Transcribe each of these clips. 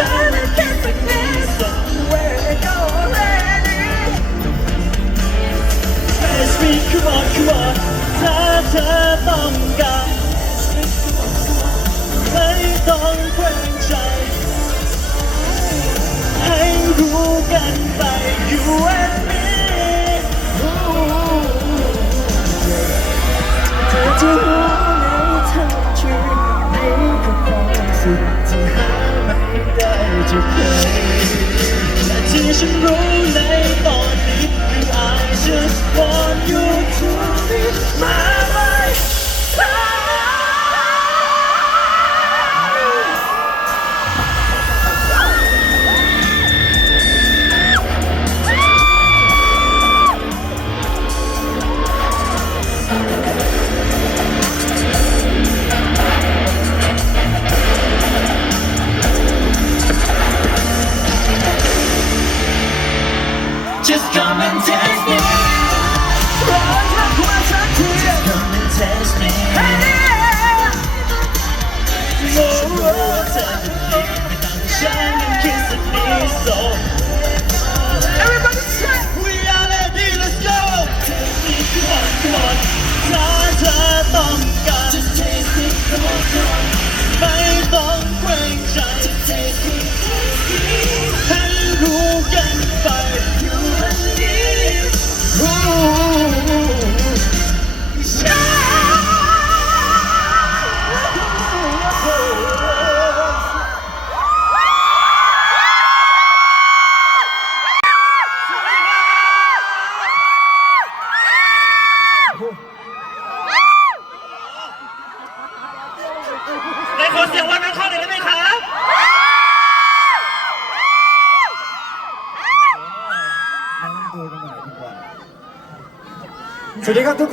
Turn and kiss the kiss Where they go already Ask me come on come on ถ้าเธอต้องการไม่ต้องเกรงใจ ให้รู้กันไป you and me เแต่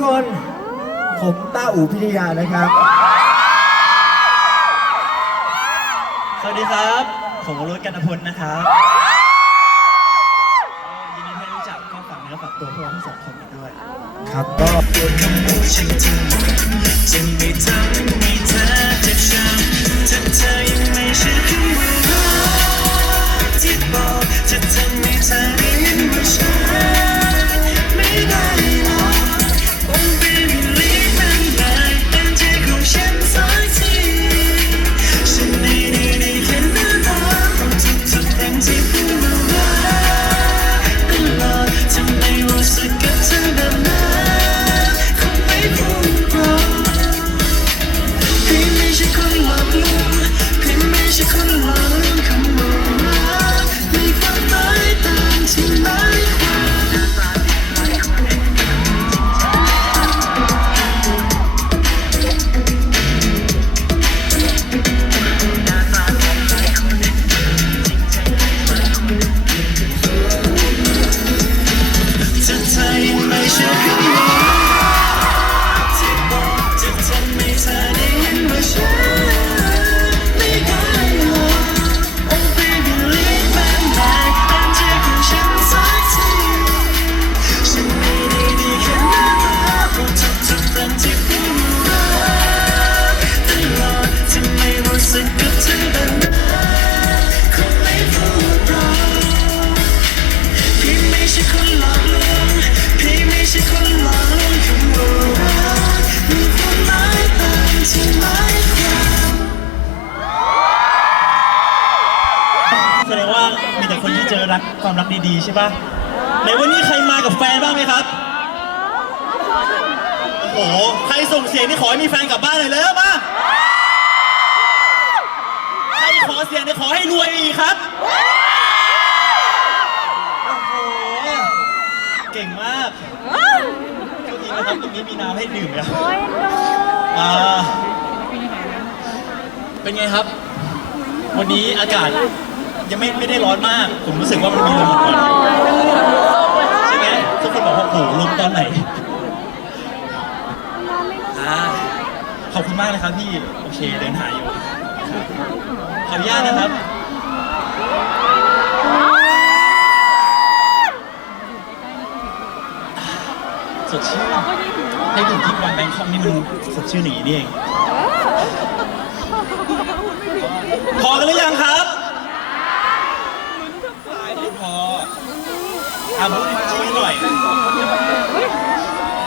ครับทุกคน ผมต้าอู่พิทยานะครับ สวัสดีครับ ผมวรุษกันพลนะครับยินดีที่ได้รู้จักก็ฝากเนื้อฝากตัวพวกเราทั้งสองคนกันด้วย ครับก็ จะไม่ทำให้เธอเจ็บช้ำถ้าเธอยังไม่เชื่อคำว่ารักที่บอกจะทำ เจอรักความรักดีๆใช่ปะในวันนี้ใครมากับแฟนบ้างไหมครับ โอ้โห ใครส่งเสียงนี่ขอให้มีแฟนกลับบ้านเลยแล้วมาใครขอเสียงนี่ขอให้รวยอีกครับ โอ้โห เก่งมากเจ้าหญิงนะครับตรงนี้มีน้ำให้ดื่มครับอ่าเป็นไงครับ วันนี้อากาศ ยังไม่ไม่ได้ร้อนมาก ผมรู้สึกว่ามันมีลมก่อนใช่ไหมทุกคนบอกว่าโอ้โหลมตอนไหนอ่าขอบคุณมากเลยครับพี่โอเคเดินหาอยู่ขออนุญาตนะครับสดชื่นให้ถึงที่วันแบงคอกนี่มันสดชื่นอย่างนี้นี่เอง พอกันหรือยังครับ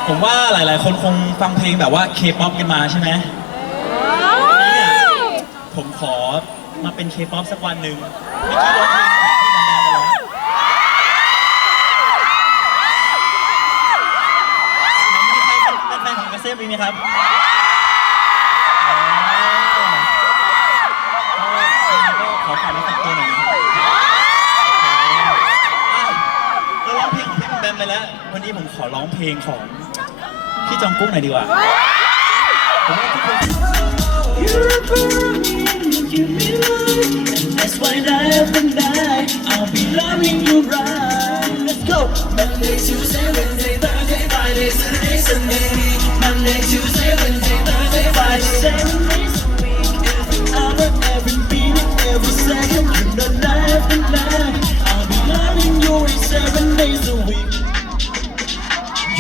ผมว่าหลาย ๆ คนคงฟังเพลงแบบว่าเคป๊อปกันมาใช่ไหมเนี่ยผมขอมาเป็นเคป๊อปสักวันหนึ่งเมื่อกี้ร้องเพลงของพี่ดังๆไปแล้วไหนมีใครเป็นแฟนของกระเซฟอีกไหมครับ ววันนี้ผมขอร้องเพลงของพี่จองกุ๊กหน่อยดีกว่าผมว่าทุกคน That's why night and night I'll be loving you right Let's go Monday, Tuesday, Wednesday, Thursday, Friday, Saturday, Sunday Monday, Tuesday, Wednesday, Thursday, Friday Seven days a week Every hour, every minute, every second You know night and night I'll be loving you in seven days a week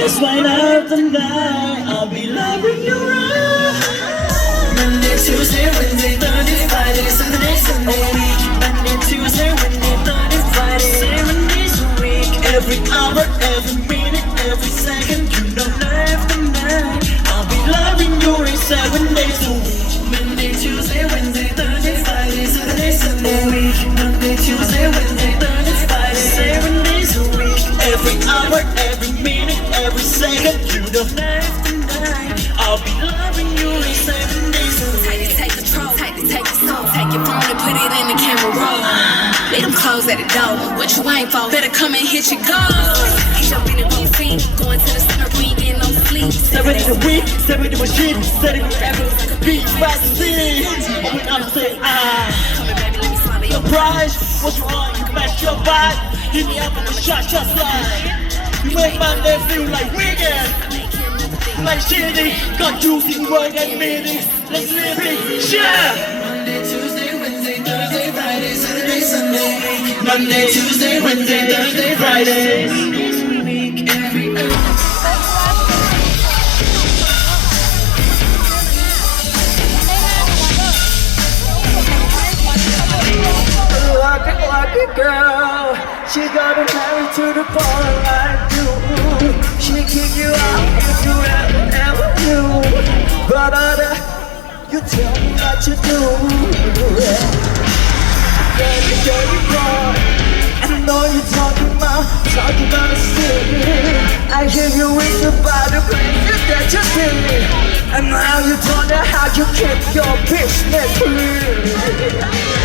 that's why night and night. I'll be loving you right Monday, Tuesday, Wednesday, Thursday, Friday, Saturday, Sunday week. Monday, Tuesday, Wednesday, Thursday, Friday Seven days a week. Every hour, every minute, every second. You know night and Better come and hit your goals. Jumping in both feet, going to the center, we ain't getting no sleep. Seven in a week, seven in a machine, setting with every beat, fast and see. Open up and say, ah. Come here, baby, let me swallow your Surprise, what you want, you match your vibe. Hit me up on the shot, shot slide. You make my day feel like weekend. Like shitty, got juicy word and meaning. Let's live it, yeah. Sunday. Monday, Tuesday, Wednesday, Thursday, Friday. Girl. She got married to the ball like you. She kick you out if you ever, ever do. But uh, you tell me what you do. I you're city. I hear you about the places that you see. And now you don't know how you keep your business clean.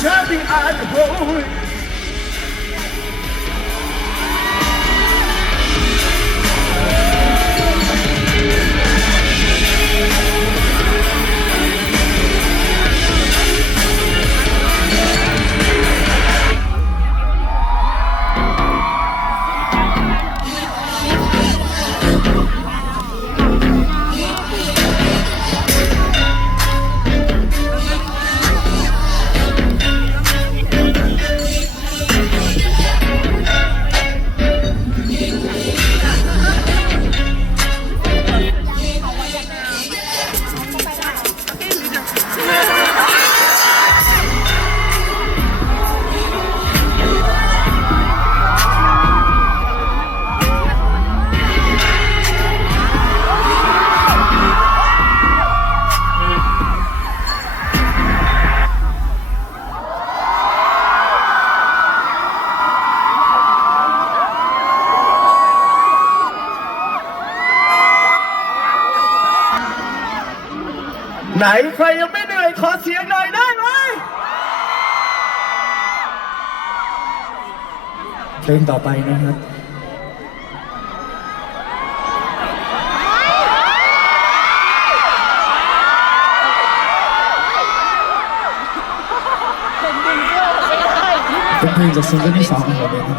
shall be the glory. ไหนใครยังไม่เหนื่อยขอเสียงหน่อยได้ไหมเพลงต่อไปนะครับเป็นเพลงจากซิงเกิลที่สองของเราเองครับ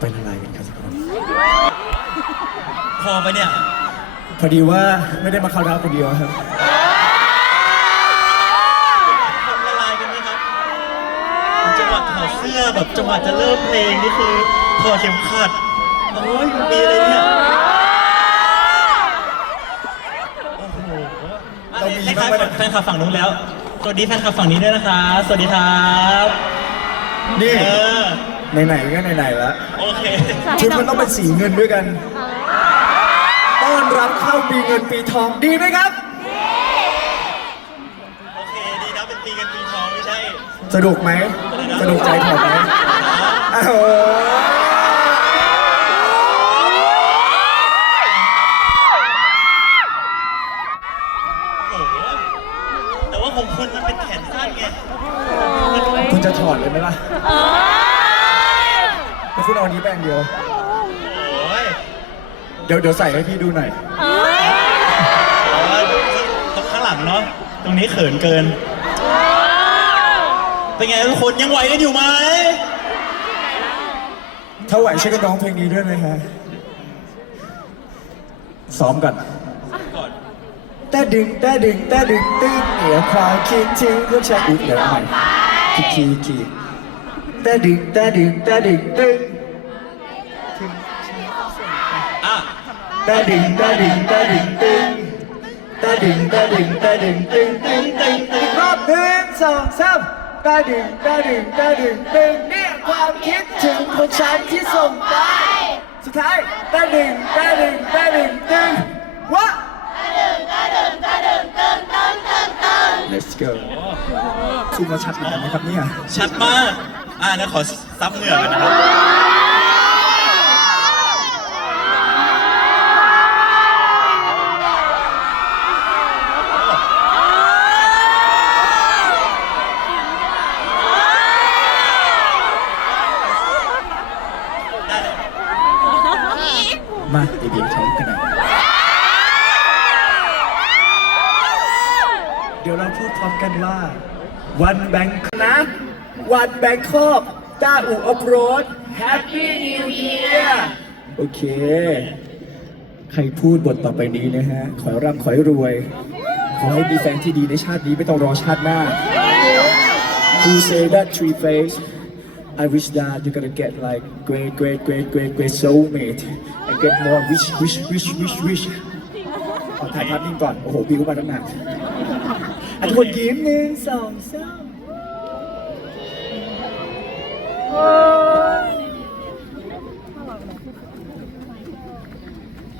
เป็นอะไรกันครับทุกคนพอไปเนี่ย พอดีว่าไม่ได้มาเข้าดาวน์คนเดียวครับคนละลายกันไหมครับ จังหวะถอดเสื้อแบบจังหวะจะเริ่มเพลงนี่คือถอดเข็มขัด โอ้ยมีอะไรเนี่ย โอ้โหอันนี้เรามีคล้ายบ้างไหมๆแฟนคลับฝั่งนู้นแล้ว สวัสดีแฟนคลับฝั่งนี้ด้วยนะครับสวัสดีครับนี่เออไหนๆก็ไหนๆแล้วโอเค ชุดมันต้องเป็นสีเงินด้วยกัน ต้อนรับเข้าปีเงินปีทองดีไหมครับ โอเค ดีนะเป็นปีกันปีทองไม่ใช่สนุกไหมสนุกใจถอดไหมอ้าวโอ้โหแต่ว่าของคุณมันเป็นแขนสั้นไงคุณจะถอดเลยไหมล่ะแล้วคุณเอาอันนี้แป้งเดียวโอ้ย เดี๋ยวเดี๋ยวใส่ให้พี่ดูหน่อยอ๋อตรงข้างหลังเนาะ ตรงนี้เขินเกิน เป็นไงทุกคนยังไหวกันอยู่ไหม ถ้าไหวช่วยกันร้องเพลงนี้ด้วยไหมฮะซ้อมก่อนก่อนแต่ดึงแต่ดึงแต่ดึงตึ้งเหนียวความคิดถึงก็ใช่อุ๊ยเดี๋ยวใหม่คีคีคีแต่ดึงแต่ดึงแต่ดึงตึ้ง อะ ต่ดึงต่ดึงต่ดึงตึงต่ดึงต่ดึงต่ดึงตึงตึงตึงตึงรอบหนึ่งสองสามต่ดึงต่ดึงต่ดึงตึงเนี่ยความคิดถึงของฉันที่ส่งไป สุดท้ายแต่ดึงแต่ดึงแต่ดึงตึ้งวะ Let's go ซูมมาชัดเหมือนกันนะครับเนี่ยชัดมาก อะนะขอซับเหงื่อกันนะครับ มาเดี๋ยวเดี๋ยวใช้กันหน่อยเดี๋ยวเราพูดพร้อม กันว่าวันแบงค์นะ วันแบงคอกต้าอูออฟโรด Happy New Year โอเค ใครพูดบทต่อไปนี้นะฮะ ขอให้ร่ำขอให้รวย ขอให้มีแฟนที่ดีในชาตินี้ไม่ต้องรอชาติหน้า Who say that three face I wish that you're gonna get like great, great, great, great, great soulmate and get more wish, wish, wish, wish, wish. ขอถ่ายภาพนิ่งก่อน โอ้โหบิวมาตั้งนาน อันคนยิ้มหนึ่งสองสาม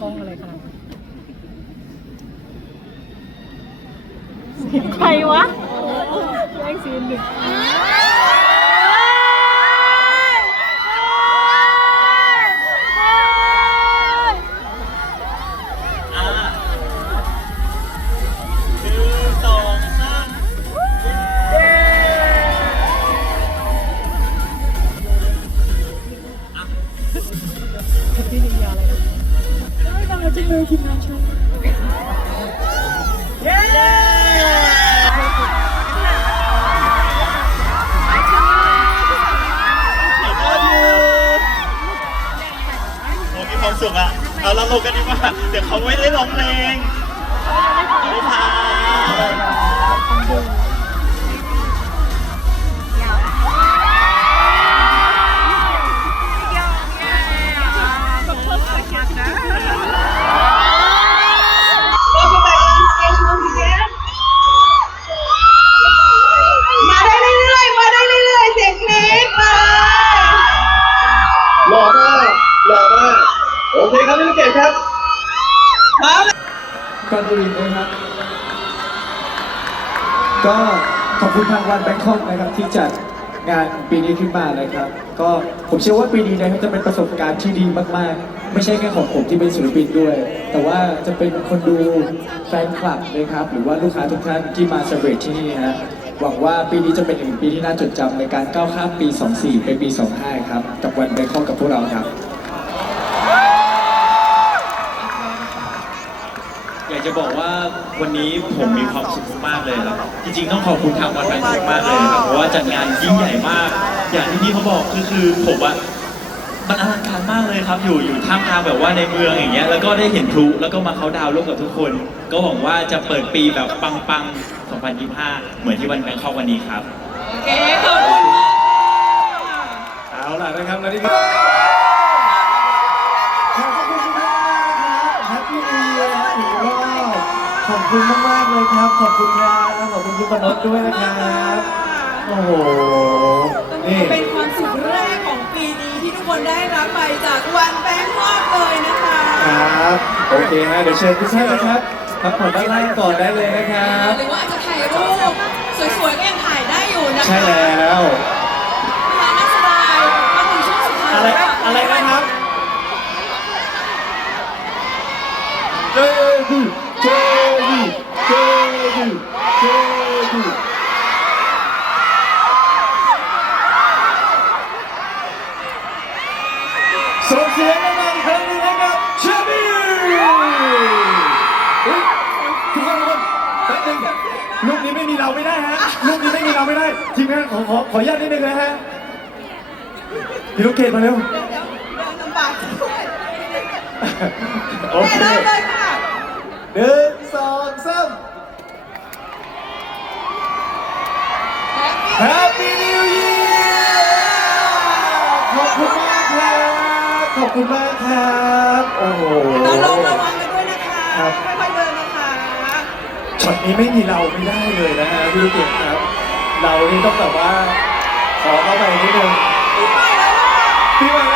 กล้องอะไรครับใครวะแย่งซีนหนึ่ง ก็ผมเชื่อว่าปีนี้นะครับจะเป็นประสบการณ์ที่ดีมากๆ ไม่ใช่แค่ของผมที่เป็นศิลปินด้วย แต่ว่าจะเป็นคนดูแฟนคลับนะครับ หรือว่าลูกค้าทุกท่านที่มาเซอร์เบรตที่นี่ฮะหวังว่าปีนี้จะเป็นอีกปีที่น่าจดจำในการก้าวข้ามปี 24 ไปปี 25 ครับ กับวันแบคอกกับพวกเราครับ อยากจะบอกว่าวันนี้ผมมีความสุขมากเลยครับ จริงๆต้องขอบคุณทางวันแบงค์มากเลยครับเพราะว่าจัดงานยิ่งใหญ่มาก อย่างที่พี่เขาบอกคือคือผมว่ามันอลังการมากเลยครับ อยู่อยู่ท่ามกลางแบบว่าในเมืองอย่างเงี้ยแล้วก็ได้เห็นพลุแล้วก็มาเขาน์ดาวน์ร่วมกับทุกคน ก็หวังว่าจะเปิดปีแบบปังๆ 2025 เหมือนที่วันแบงคอกวันนี้ครับ โอเคขอบคุณมากค่ะเอาล่ะนะครับและนี่ก็ขอบคุณมากครับแฮปปี้นิวเยียร์อีกรอบขอบคุณมากๆเลยครับ ขอบคุณครับขอบคุณพี่ปนดด้วยนะครับ โอ้โห นี่เป็นความสุขแรกของปีนี้ที่ทุกคนได้รับไปจากวันแบงค์มากเลยนะคะครับ โอเคฮะ เดี๋ยวเชิญทุกท่านนะครับพักผ่อนด้านล่างก่อนได้เลยนะครับ หรือว่าอาจจะถ่ายรูปสวยๆก็ยังถ่ายได้อยู่นะคะใช่แล้วเวลาน่าสบายมาถึงช่วงสุดท้ายอะไรแล้วอะไรนะครับเจดู นี้ไม่มีเราไม่ได้ทีมงานขอขอขออนุญาตนิดนึงนะฮะพี่ลูกเกดมาเร็วเดี๋ยวเดินลำบากด้วยโอเคได้เลยค่ะหนึ่งสองสาม Happy New Year ขอบคุณมากครับ ขอบคุณมากครับ โอ้โหเราลงระวังกันด้วยนะคะครับค่อยๆเดินนะคะ ช็อตนี้ไม่มีเราไม่ได้เลยนะฮะพี่ลูกเกดครับ เราที่ต้องแบบว่า ขอเข้าไปนิดนึงปีใหม่แล้ว